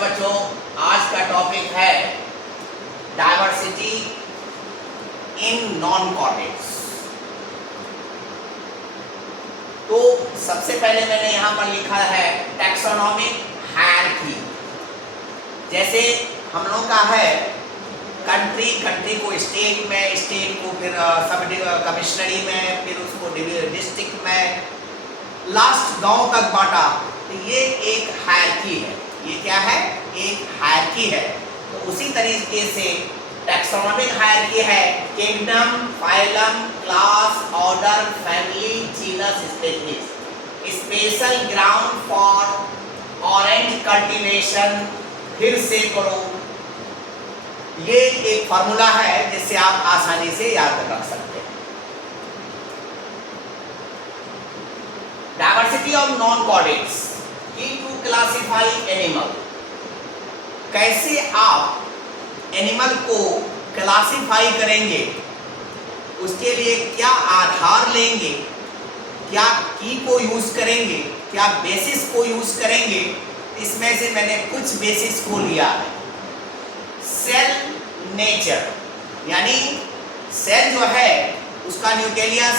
बच्चों, आज का टॉपिक है डाइवर्सिटी इन नॉन कॉर्डेट्स। तो सबसे पहले मैंने यहाँ पर लिखा है टैक्सोनॉमिक हायरार्की। जैसे हम लोग का है कंट्री को स्टेट में, स्टेट को फिर सब कमिश्नरी में, फिर उसको डिस्ट्रिक्ट में, लास्ट गांव तक बांटा। तो ये एक हायरार्की है। ये क्या है? एक हायरार्की है। तो उसी तरीके से टैक्सोनॉमिक हायरार्की है kingdom, phylum, class, order, family, genus, species. Special ground for orange cultivation. फिर से करो। ये एक फॉर्मूला है जिससे आप आसानी से याद रख सकते हैं। डाइवर्सिटी ऑफ नॉन कॉर्डेट्स की टू क्लासिफाई एनिमल। कैसे आप एनिमल को क्लासिफाई करेंगे, उसके लिए क्या आधार लेंगे, क्या की को यूज करेंगे, क्या बेसिस को यूज करेंगे, इसमें से मैंने कुछ बेसिस को लिया है। सेल नेचर, यानी सेल जो है उसका न्यूक्लियस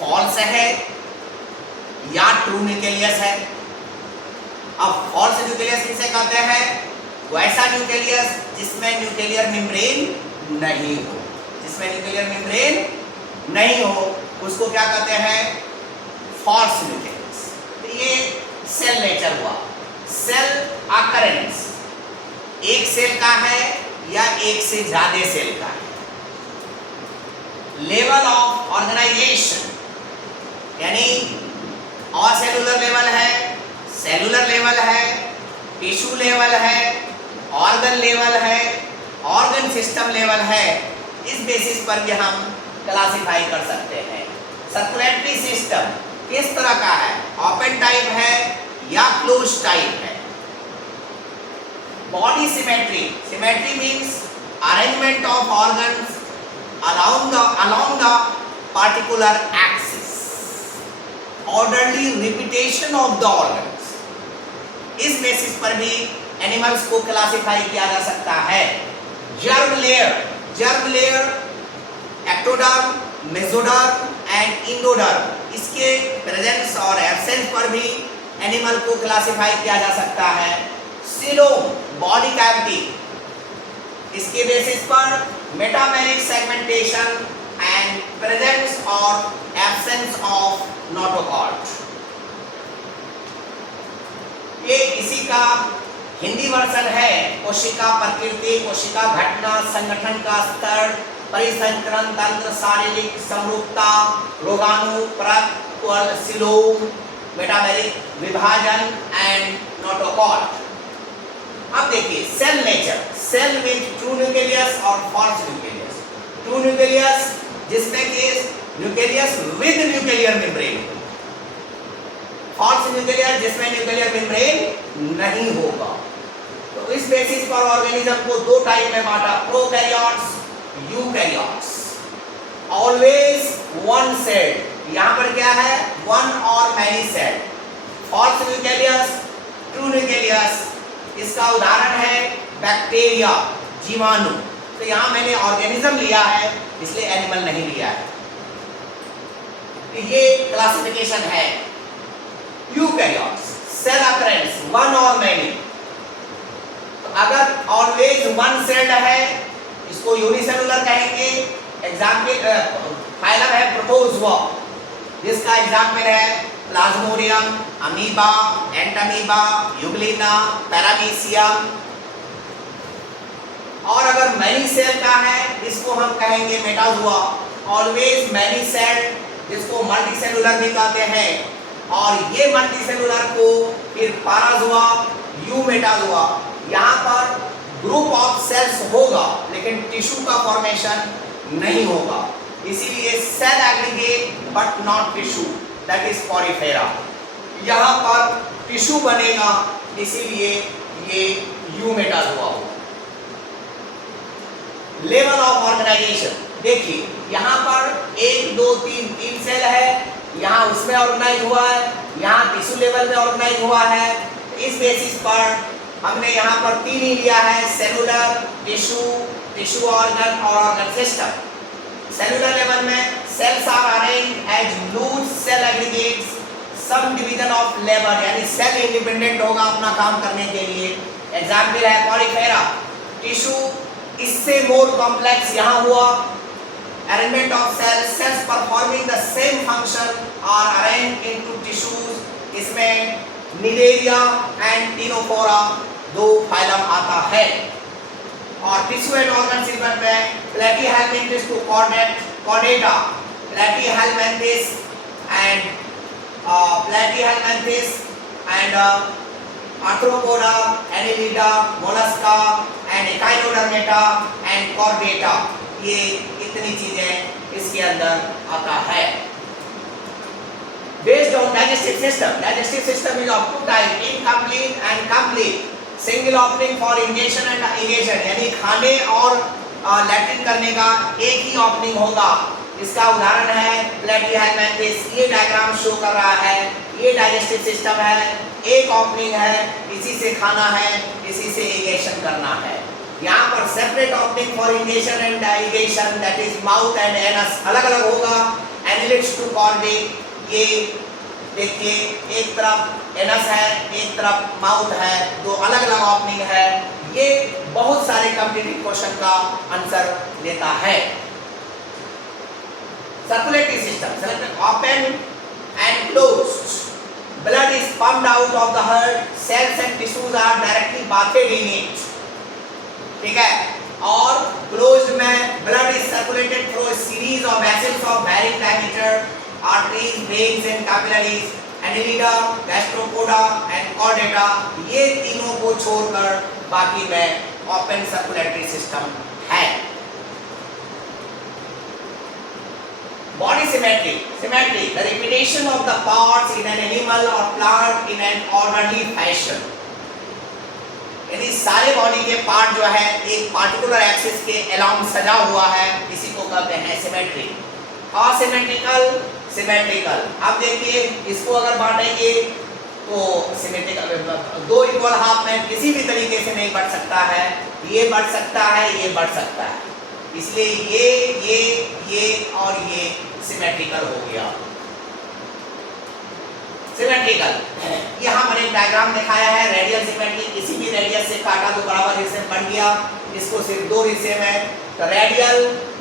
फॉल्स है या ट्रू न्यूक्लियस है। अब फॉल्स न्यूक्लियस किसे कहते हैं? वैसा न्यूक्लियस जिसमें न्यूक्लियर मेम्ब्रेन नहीं हो। जिसमें न्यूक्लियर मेम्ब्रेन नहीं हो उसको क्या कहते हैं? False nucleus. तो ये सेल नेचर हुआ। सेल अकरेंस, एक सेल का है या एक से ज्यादा सेल का है। लेवल ऑफ ऑर्गेनाइजेशन, यानी असेलुलर लेवल है, सेलुलर लेवल है, टिश्यू लेवल है, ऑर्गन लेवल है, ऑर्गन सिस्टम लेवल है। इस बेसिस पर भी हम क्लासिफाई कर सकते हैं। सर्कुलेटरी सिस्टम किस तरह का है? ओपन टाइप है या क्लोज टाइप है। Body symmetry, symmetry means arrangement of organs along the particular axis, orderly repetition of the organs। इस बेसिस पर भी एनिमल्स को क्लासिफाई किया जा सकता है। Germ layer, ectoderm, mesoderm and endoderm, इसके प्रेजेंस और एब्सेंस पर भी एनिमल को क्लासिफाई किया जा सकता है। सीलोम, बॉडी कैविटी, इसके बेसिस पर मेटामेरिक सेगमेंटेशन एंड प्रेजेंस और एब्सेंस ऑफ नोटोकॉर्ड। ये इसी का हिंदी वर्जन है। कोशिका प्रकृति, कोशिका घटना, संगठन का स्तर, परिसंचरण तंत्र, शारीरिक समरूपता, रोगाणु, परत, सीलोम, मेटामेरिक विभाजन एंड नोटोकॉर्ड। अब देखिए cell nature, cell with true nucleus और फॉल्स न्यूक्लियस। ट्रू न्यूक्लियस जिसमें कि nucleus with nuclear membrane, false nucleus जिसमें न्यूक्लियर मेम्ब्रेन नहीं होगा। तो इस बेसिस पर ऑर्गेनिज्म को दो टाइप में बांटा, prokaryotes, eukaryotes. Always one cell, यहां पर क्या है? वन और many cell. False nucleus, true nucleus, इसका उदाहरण है बैक्टीरिया, जीवाणु। तो यहां मैंने ऑर्गेनिज्म लिया है इसलिए एनिमल नहीं लिया है। तो ये क्लासिफिकेशन है। यूकैरियोट्स, सेल अकरेंस वन और मैनी। तो अगर ऑलवेज वन सेल्ड है इसको यूनिसेलुलर कहेंगे। एग्जाम्पल फाइलम है प्रोटोजोआ, जिसका एग्जाम्पल है Plasmodium, amoeba, Entamoeba, Euglena, paramecium. और अगर मैनी सेल का है इसको हम कहेंगे मेटाजोआ। ऑलवेज मैनी सेल, जिसको मल्टीसेलुलर भी कहते हैं। और ये मल्टीसेलुलर को फिर पैराजोआ, यूमेटाजोआ। यहाँ पर ग्रुप ऑफ सेल्स होगा लेकिन टिश्यू का फॉर्मेशन नहीं होगा, इसीलिए cell aggregate but not tissue, that is Porifera. यहाँ पर टिश्यू बनेगा इसीलिए ये यूमेटाजोआ होगा। लेवल ऑफ ऑर्गेनाइजेशन देखिए, यहाँ पर 1 2 3 सेल है, यहाँ उसमें ऑर्गेनाइज हुआ है, यहाँ टिश्यू लेवल में ऑर्गेनाइज हुआ है। इस बेसिस पर हमने यहाँ पर 3 ही लिया है, सेलुलर, टिश्यू ऑर्गन और ऑर्गन सिस्टम। सेलुलर लेवल में cells are arranged as loose cell aggregates, some division of labour, यानी सेल इंडिपेंडेंट होगा अपना काम करने के लिए। एग्जाम्पल है पॉलीफेरा। टिश्यू इससे मोर कॉम्प्लेक्स यहाँ हुआ। Arrangement of cells, cells performing the same function are arranged into tissues. इसमें निडेरिया एंड टिनोफोरा 2 फाइलम आता है। और टिश्यू एंड ऑर्गन सिस्टम में Platyhelminthes to Chordata, Platyhelminthes and Arthropoda, Annelida, Mollusca and Echinodermata and Chordata, ये इतनी चीजें इसके अंदर आता है। Based on digestive system is of 2 types, incomplete and complete. Single opening for ingestion and egestion, यानी खाने और लैट्रिन करने का एक ही ओपनिंग होगा। इसका उदाहरण है प्लेटीहेलमिन्थिस। ये डायग्राम शो कर रहा है, ये डाइजेस्टिव सिस्टम है, एक ओपनिंग है, इसी से खाना है, इसी से इगेशन करना है। यहाँ पर separate opening for ingestion and digestion, that is mouth and anus, अलग अलग होगा। एनिलिड्स टू कॉर्डेट, ये देखिए एक तरफ एनस है, एक तरफ माउथ है, 2 अलग अलग ओपनिंग है। ये बहुत सारे कॉम्पिटिटिव क्वेश्चन का आंसर देता है। Circulatory system, open and closed, blood is pumped out of the heart, cells and tissues are directly bathed in it, ठीक है। और क्लोज्ड में blood is circulated through a series of vessels of varying diameter, arteries, veins and capillaries, annelida, gastropoda and chordata, ये तीनों को छोड़कर बाकी में ओपन सर्कुलेटरी सिस्टम है। Body symmetry, the repetition of the parts in an animal or plant in an orderly fashion, यदि सारे body के पार्ट जो है एक पार्टिकुलर एक्सिस के अलोंग सजा हुआ है, इसी को कहते हैं सिमेट्री। असिमेट्रिकल, सिमेट्रिकल, अब देखिए इसको अगर बांटेंगे तो सिमेट्रिकल 2 इक्वल हाफ में किसी भी तरीके से नहीं बढ़ सकता है, ये बढ़ सकता है, ये बढ़ सकता है, इसलिए ये और ये सिमेट्रिकल हो गया। सिमेट्रिकल, यहाँ पर एक डायग्राम दिखाया है, रेडियल सिमेट्री, किसी भी रेडियस से काटा तो बराबर हिस्से में बढ़ गया, इसको सिर्फ 2 हिस्से में, तो रेडियल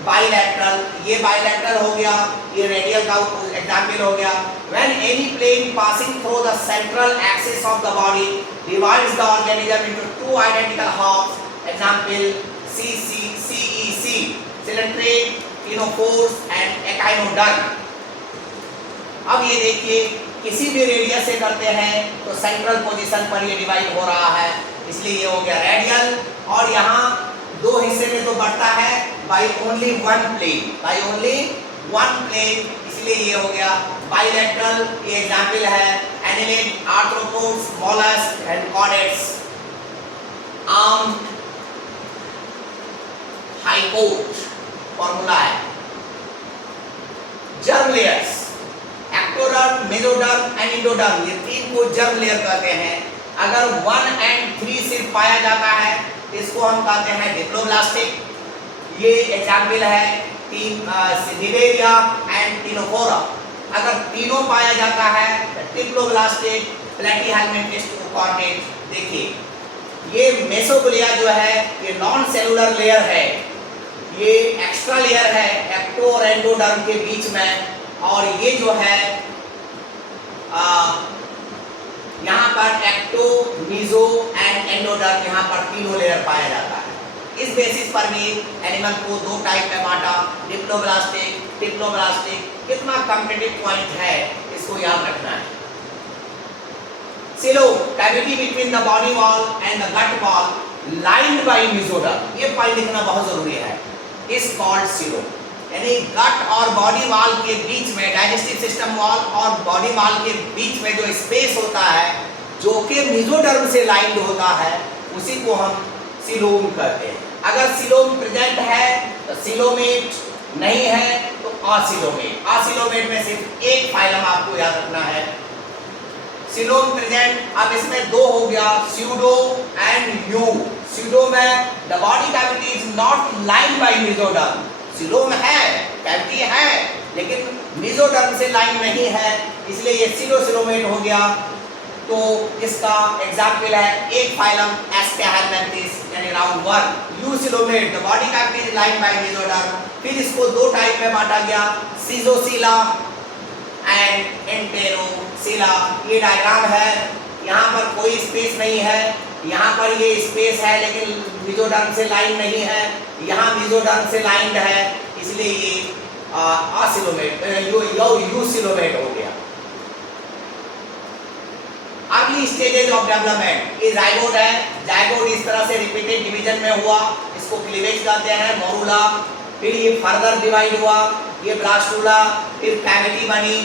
बाइलैटरल, ये बाइलैटरल हो गया, ये रेडियल का एग्जाम्पल हो गया। When any plane passing through the central axis of the body divides the organism into 2 identical halves, example CEC, cylindric, echinophores and echinoderm। अब ये देखिए किसी भी रेडियस से करते हैं तो सेंट्रल पोजीशन पर ये डिवाइड हो रहा है, इसलिए ये हो गया रेडियल। और यहाँ 2 हिस्से में तो बढ़ता है by only one plane, इसलिए ये हो गया bilateral। ये एग्जाम्पल है annelid, arthropods, mollusks and chordates, armed, hypod, formula है। Germ layers, ectoderm, mesoderm and endoderm, ये 3 को जर्म लेयर कहते हैं। अगर 1 और 3 सिर्फ पाया जाता है इसको हम कहते हैं डिप्लोब्लास्टिक। ये एग्जाम्पल है निवेरिया एंड टिनोफोरा। अगर तीनों पाया जाता है तो डिप्लोब्लास्टिक, प्लेटीहेलमिन्थिस टू कॉर्डेट। देखिए ये मेसोग्लिया जो है ये नॉन सेलुलर लेयर है, ये एक्स्ट्रा लेयर है एक्टो और एंडोडर्म के बीच में। और ये जो है यहाँ पर एक्टो, मीजो एंड एंडोडर्म, यहाँ पर तीनों लेयर पाया जाता है। इस बेसिस पर भी एनिमल को 2 टाइप में बांटा, डिप्लोब्लास्टिक। कितना कॉम्पिटिटिव पॉइंट है इसको याद रखना है। सिलो, cavity between the body wall and the gut wall lined by mesoderm, ये पॉइंट लिखना बहुत जरूरी है। इज कॉल्ड सिलो, यानी गट और बॉडी वॉल के बीच में, डाइजेस्टिव सिस्टम वॉल और बॉडी वॉल के बीच में जो स्पेस होता है जो कि मेसोडर्म से लाइंड होता है, उसी को हम सिलोम कहते हैं। अगर सिलोम प्रेजेंट है तो सिलोमेट, नहीं है तो असिलोमेट। असिलोमेट में सिर्फ एक फाइलम आपको याद रखना है, सिलोम प्रेजेंट। अब इसमें दो हो गया, स्यूडो एंड यू। स्यूडो में the body cavity is not line by mesoderm. Coelom है, कैविटी है, लेकिन मेसोडर्म से लाइन नहीं है, इसलिए ये सिलोसिलोमेट हो गया। तो इसका एग्जाम्पल है एक फाइलम एस्केहेलमिंथिस यानी round one. Eucoelomate the body cavity is line by mesoderm. फिर इसको दो टाइप में बांटा गया, सीजोसीला एंड एंटेरोसीला। ये डायग्राम है, यहाँ पर कोई स्पेस नहीं है, यहाँ पर ये स्पेस है लेकिन मेसोडर्म से लाइन नहीं है, यहाँ मेसोडर्म से लाइंड है, इसलिए ये असिलोमेट यूसिलोमेट हो गया। अगली स्टेजेज ऑफ डेवलपमेंट, ये जाइगोट है। जाइगोट इस तरह से रिपीटेड डिवीजन में हुआ, इसको क्लीवेज कहते हैं, मोरूला। फिर ये फर्दर डिवाइड हुआ, ये ब्लास्टूला, फिर कैविटी बनी,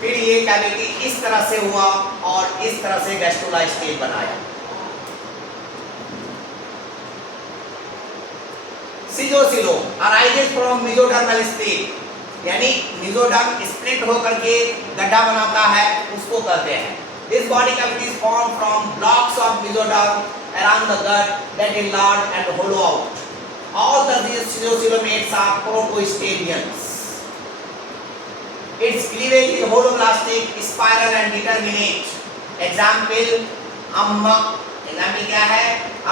फिर ये कैविटी इस तरह से हुआ और इस तरह से गैस्ट्रोला स्टेज बनाया। सीजोसिलोम अराइजेस फ्रॉम मेसोडर्मल स्टेज, यानी मेसोडर्म स्प्लिट होकर के गड्ढा बनाता है, उसको कहते हैं। This body cavity is formed from blocks of mesoderm around the gut that enlarge and hollow out. All these pseudocilomates are protostadians. Its cleavage is holoblastic, spiral and determinate. Example अम्मा। Example क्या है?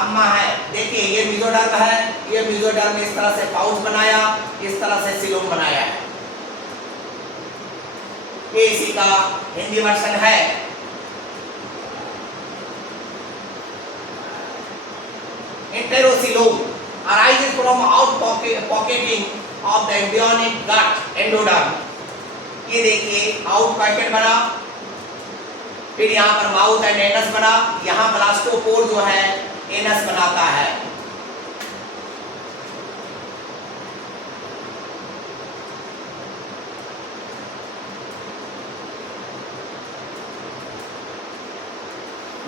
अम्मा है। देखिए ये mesoderm है, ये mesoderm इस तरह से पाउच बनाया, इस तरह से सिलोम बनाया है। ये इसी का हिंदी वर्षन है। Enterocoelom arises from out-pocketing of the embryonic gut endoderm. ये देखिए आउट पॉकेट बना, फिर यहाँ पर माउथ एंड एनस बना, यहाँ ब्लास्टोपोर जो है एनस बनाता है।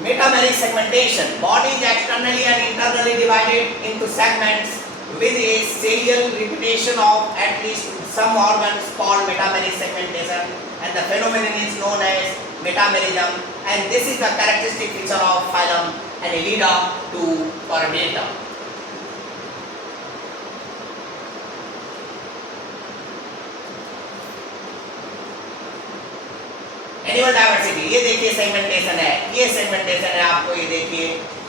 Metameric segmentation. Body is externally and internally divided into segments with a serial repetition of at least some organs called metameric segmentation, and the phenomenon is known as metamerism, and this is the characteristic feature of phylum Annelida to Chordata. Animal diversity, ये देखिए segmentation है, ये segmentation है, आपको ये देखिए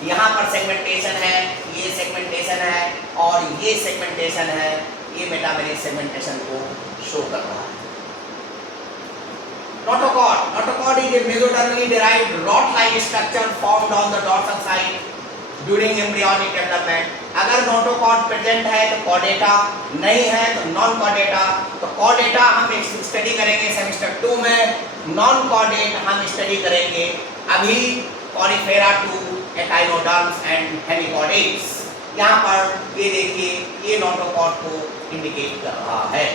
यहाँ पर सेगमेंटेशन है, ये सेगमेंटेशन है और ये सेगमेंटेशन है, ये मेटामेरिक सेगमेंटेशन को शो कर रहा है। Notochord, notochord is a mesodermally derived rod-like structure formed on the dorsal side during embryonic development. अगर नोटोकॉर्ड प्रेजेंट है तो कॉर्डेटा, नहीं है तो नॉन कॉर्डेटा। तो कॉर्डेटा हम स्टडी करेंगे सेमेस्टर 2 में, नॉन कॉर्डेट हम स्टडी करेंगे अभी कॉनिफेरा टू एकाइनोडर्म्स एंड हेमिकॉर्डेट्स। यहाँ पर ये देखिए ये नोटोकॉर्ड को इंडिकेट कर रहा है।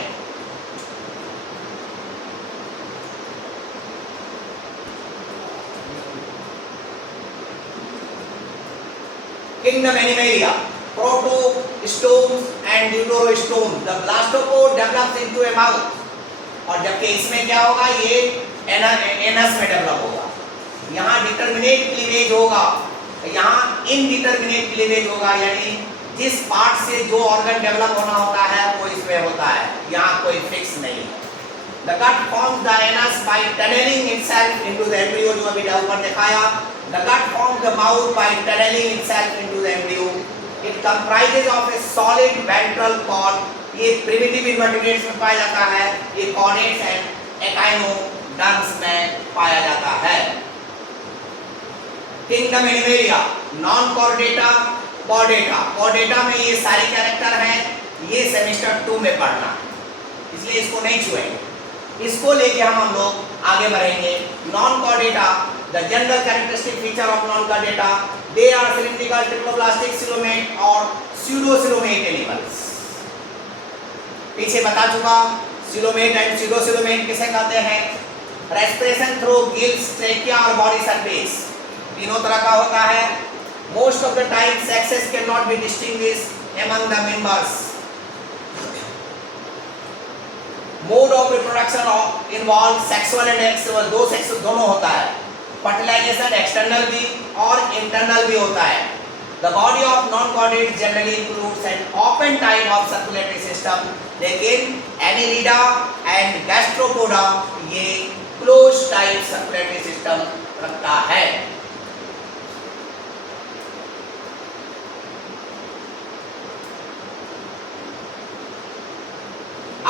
Kingdom Animalia, protostomes and deuterostomes. The blastopore develops into a mouth. और जबकि इसमें क्या होगा, ये एनस में डेवलप होगा। यहाँ डिटर्मिनेट क्लीवेज होगा, यहाँ इनडिटर्मिनेट क्लीवेज होगा, यानी जिस पार्ट से जो ऑर्गन डेवलप होना होता है वो इसमें होता है, यहाँ कोई फिक्स नहीं है। The gut forms the anus by tunneling itself into the embryo, जो अभी ऊपर दिखाया। The gut forms the mouth by tunneling itself into the embryo. It comprises of a solid ventral cord. ये primitive invertebrates में पाया जाता है, ये chordates and echinoderms में पाया जाता है। Kingdom Animalia, non-chordata, chordata. Chordata में ये सारे कैरेक्टर हैं, ये सेमेस्टर 2 में पढ़ना, इसलिए इसको नहीं छुएंगे। इसको लेके हम लोग आगे बढ़ेंगे। Non Chordata, the general characteristic feature of non Chordata, they are cylindrical triploblastic coelomate और स्यूडोसिलोमेट एनिमल्स। पीछे बता चुका, सिलोमेट एंड स्यूडोसिलोमेट किसे कहते हैं? रेस्पिरेशन थ्रू गिल्स, ट्रेकिया और बॉडी सरफेस, तीनों तरह का होता है। Most of the time sexes can not be distinguished among the members. Mode of reproduction involve sexual and asexual, दो सेक्स दोनों होता है। फर्टिलाइजेशन एक्सटर्नल भी और इंटरनल भी होता है। The body of non-chordate generally includes an open type of circulatory system, लेकिन Annelida and Gastropoda ये closed type circulatory system रखता है।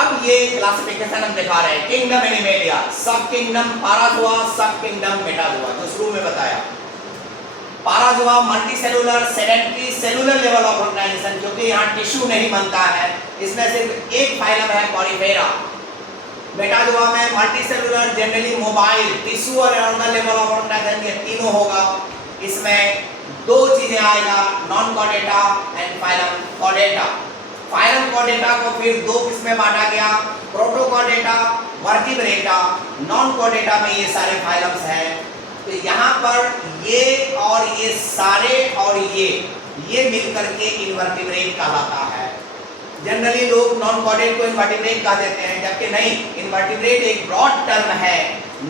अब ये क्लासिफिकेशन हम दिखा रहे हैं। Kingdom Animalia, sub kingdom Parazoa, sub kingdom Metazoa, जो शुरू में बताया। Parazoa multicellular sedentary cellular level of organisation, क्योंकि यहाँ टिश्यू नहीं बनता है, इसमें सिर्फ एक फाइलम है पॉलीफेरा। मेटाज़ोआ में मल्टीसेलुलर जनरली मोबाइल टिश्यू और ऑर्गन लेवल ऑफ ऑर्गेनाइजेशन, ये तीनों होगा। इसमें दो चीजें आएगा, non Chordata and phylum Chordata. Phylum Chordata को फिर दो किस्में बांटा गया, प्रोटोकॉर्डेटा, वर्टिब्रेटा। नॉन कॉर्डेटा में ये सारे फाइलम्स हैं। तो यहाँ पर ये और ये सारे और ये मिलकर के इनवर्टिब्रेट कहलाता है। जनरली लोग नॉन कॉर्डेट को इनवर्टिब्रेट कह देते हैं, जबकि नहीं, इनवर्टिब्रेट एक ब्रॉड टर्म है।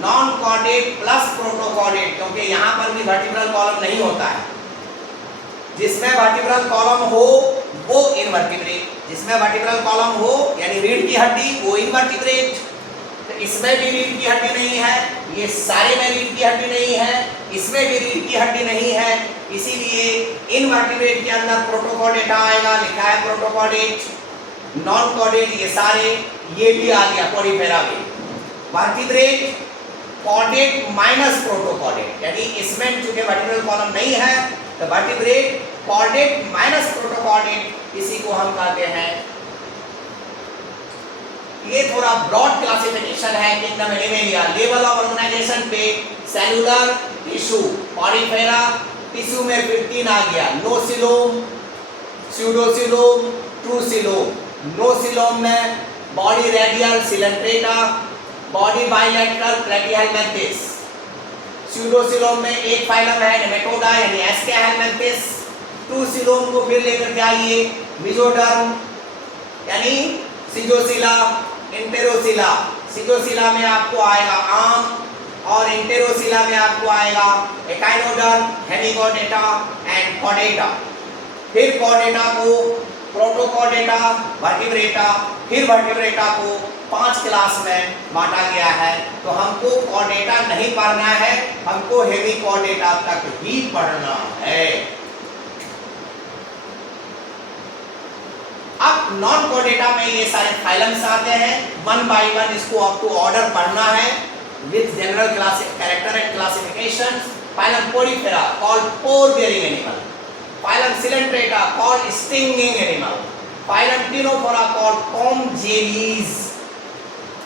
नॉन कॉर्डेट प्लस प्रोटोकॉर्डेट, क्योंकि यहाँ पर भी वर्टिब्रल कॉलम नहीं होता है। जिसमें वर्टिब्रल कॉलम हो वो इनवर्टिब्रेट, जिसमें वर्टिब्रल कॉलम हो यानी रीढ़ की हड्डी, वो इनवर्टिब्रेट। तो इसमें भी रीढ़ की हड्डी नहीं है, ये सारे में रीढ़ की हड्डी नहीं है, इसमें भी रीढ़ की हड्डी नहीं है, इसीलिए इनवर्टिब्रेट के अंदर प्रोटोकॉर्डेटा आएगा, लिखा है प्रोटोकॉर्डेट। नॉन कॉर्डेट ये सारे, ये भी आ गया पॉलीफेरा भी। वर्टिब्रेट कॉर्डेट माइनस प्रोटोकॉर्डेट, यानी इसमें चूंकि वर्टिब्रल कॉलम नहीं है तो वर्टिब्रेट कॉर्डेट माइनस प्रोटोकॉर्डेट, इसी को हम कहते हैं। ये थोड़ा ब्रॉड क्लासिफिकेशन है kingdom Animalia. Level of organisation पे सेलुलर टिश्यू, पॉलीफेरा टिश्यू में फिर तीन आ गया, नोसिलोम, स्यूडोसिलोम, ट्रूसिलोम। नोसिलोम में body radial Coelenterata, body bilateral Platyhelminthes. Pseudocoelom में एक फाइलम है नेमेटोडा यानी एस्केहेलमिंथिस। ट्रूसिलोम को फिर लेकर के आइए, मेसोडर्म यानी सिजोसिला, इंटेरोसिला। सिजोसिला में आपको आएगा आम और इंटेरोसिला में आपको आएगा एकाइनोडर्म, हेमिकॉर्डेटा एंड कॉर्डेटा। फिर कॉर्डेटा को प्रोटोकॉर्डेटा, वर्टिब्रेटा, फिर वर्टिब्रेटा को 5 क्लास में बांटा गया है। तो हमको कॉर्डेटा नहीं पढ़ना है, हमको हेमिकॉर्डेटा तक ही पढ़ना है। अब नॉन कॉर्डेटा में ये सारे फाइलम्स आते हैं, वन बाय वन इसको अप टू ऑर्डर पढ़ना है with general class character and classifications. Phylum Porifera called pore bearing animal, phylum Coelenterata called stinging animal, phylum Ctenophora called comb jellies,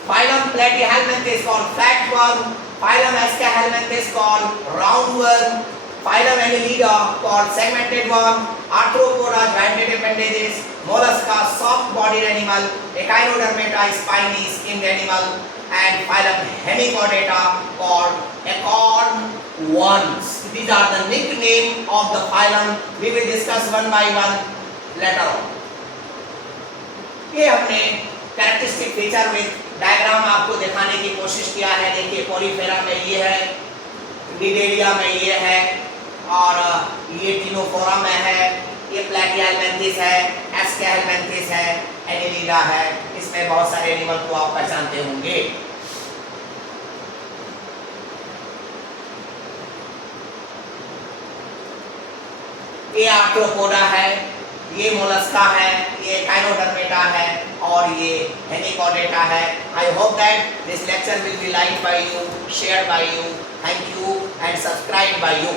phylum Platyhelminthes called flatworm, phylum Aschelminthes called roundworm, phylum Annelida called segmented worm, Arthropoda jointed appendages, mollusca soft bodied animal, echinodermata spiny skinned animal, and phylum hemichordata called acorn-worms. These are the nickname of the phylum. We will discuss one by one later on. ये हमने characteristic feature with diagram आपको दिखाने की कोशिश किया है। देखिए Porifera में ये है, निडेलिया में ये है, और ये टिनोफोरा में है, ये प्लेटिहेलमिंथिस है, एस्केहेलमिंथिस है, एनिलिडा है। इसमें बहुत सारे एनिमल को आप पहचानते होंगे। ये आर्थ्रोपोडा है, ये मोलस्का है, ये एकाइनोडर्मेटा है और ये हेमिकॉर्डेटा है। I hope that this lecture will be liked by you, shared by you, thank you and subscribed by you.